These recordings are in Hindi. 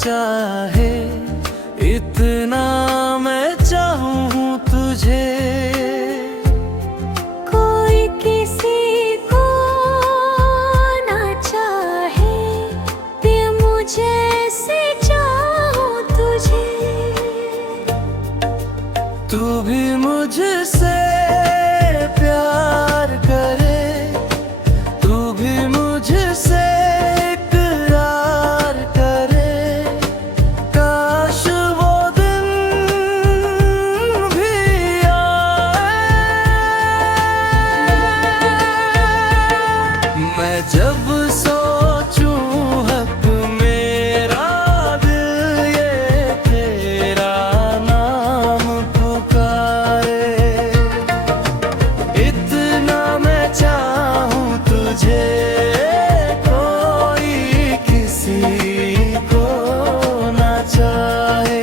चाहे, इतना मैं चाहूँ तुझे। कोई किसी को ना चाहे, ये मुझे से चाहूँ तुझे। तू भी मुझसे प्यार करे, तू भी मुझसे इकरार करे। काश वो दिन भी आए। मैं जब सोचूं हक मेरा दिल ये तेरा नाम पुकारे। इतना मैं चाहूँ तुझे, कोई किसी को ना चाहे।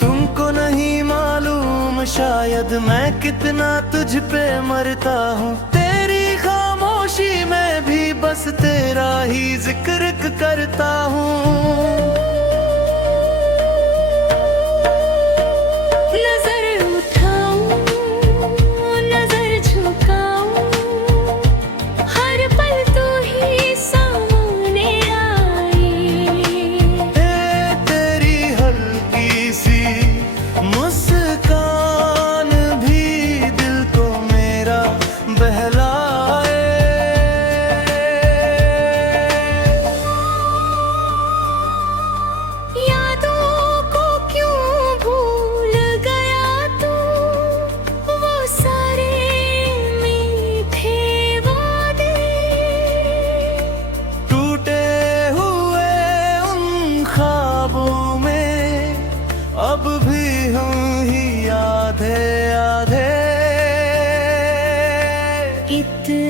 तुमको नहीं मालूम शायद मैं कितना तुझ पे मरता हूँ। तेरी खामोशी में भी बस तेरा ही जिक्र करता हूँ। नजर उठाऊं, नजर झुकाऊं, हर पल तू ही सामने आई। तेरी हल्की सी मुस्कान भी दिल को मेरा बहलाए। यादों को क्यों भूल गया तू, वो सारे मीठे वादे। टूटे हुए उन ख्वाबों में अब भी हम ही आधे आधे। इतना